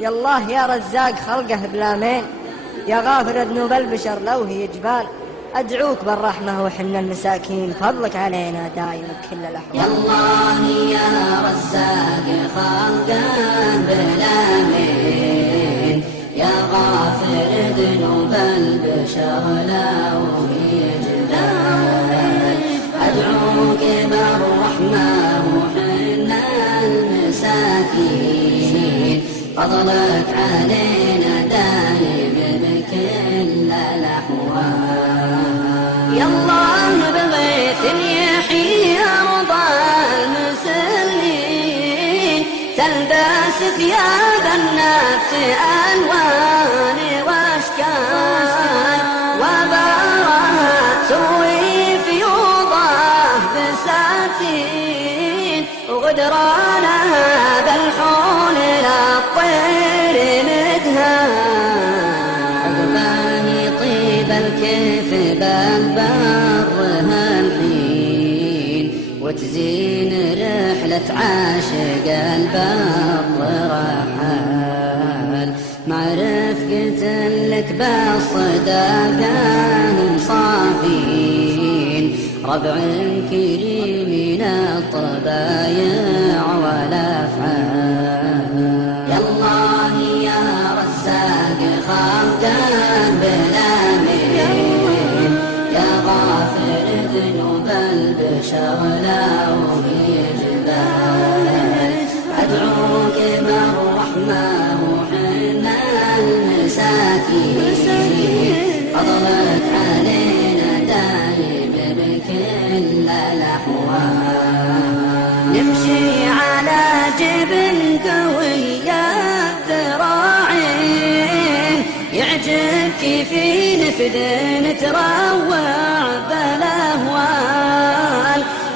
يا الله يا رزاق خلقه بلامين، يا غافر ذنوب البشر لو هي جبال، أدعوك بالرحمة وحنا المساكين، فضلك علينا دايم بكل الأحوال. يا الله يا رزاق خلقا بلامين، يا غافر ذنوب البشر لو هي جبال، أدعوك بالرحمة وحنا المساكين، فضلك علينا دايم بكل الأحوال. يا الله بغيث يحيي أرض المسلمين، تلبس ثياب النبت ألوان وأشكال، وبارها تروي فيوضه بساتين، وغدرانها بالحول للطير مدهان، طيب الكيف ببرها الحين، وتزين رحلة عاشق البر رحال، مع رفقة لك بالصداقة مصافين، ربع كريم الطبايع والأفعال. يا الله يا رزاق خلقا بلامين، يا غافر ذنوب البشر لو هي جبال، أدعوك بالرحمة وحنا المساكين، فضلك علينا دايم بكل الأحوال. نمشي على جبن قوي الذراعين، يعجبك في نفذ نتروع بالأهوال،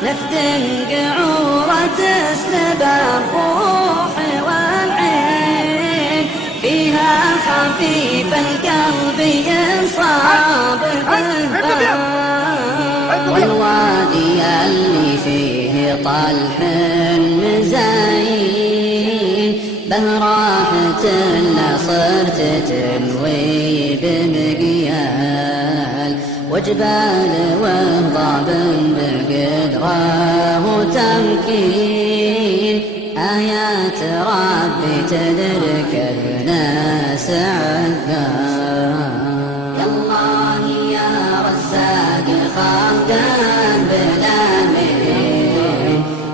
نفذ قعورة تسلب الروح والعين، فيها خفيف القلب ينصاب بالبال، والوادي اللي فيه طلح مزاين، به راحة صرت تلوي بمقيال، وجبال وهضاب بقدره وتمكين، آيات ربي تدرك الناس عقال. يا الله يا رزاق خلقا بلامين،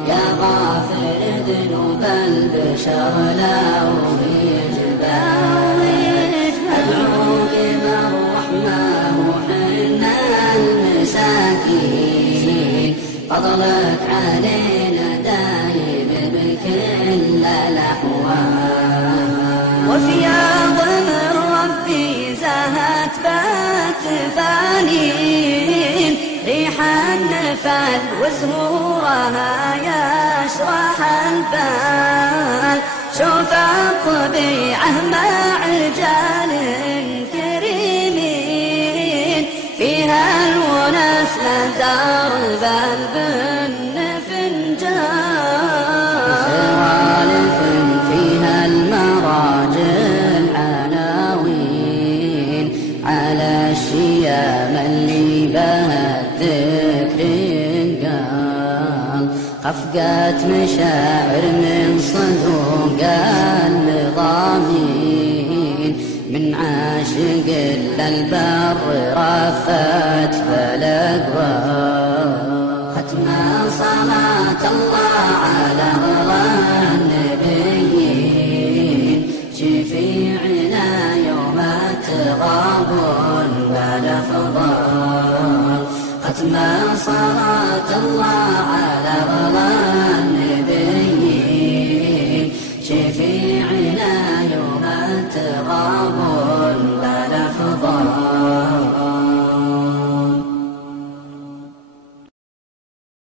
يا غافر ذنوب البشر لو هي جبال، أدعوك بالرحمة وحنا المساكين، فضلك علينا دايم بكل الأحوال. وفياض من ربي زهت باتفانين، ريح النفل وزهورها يشرح البال، شوف الطبيعة مع رجال كريمين، فيها الونس لدرب البن فنجان، سوالف فيها المراجل عناوين، على الشيام اللي بها الذكر قال، خفقات مشاعر من صدوق المضامين، من عاشق للبر رفت فالأقوال، ختم صلاة الله على النبيين، شفيعنا يوم التغابن والأفضال، ختم صلاة الله على النبيين، شفيعنا يوم التغابن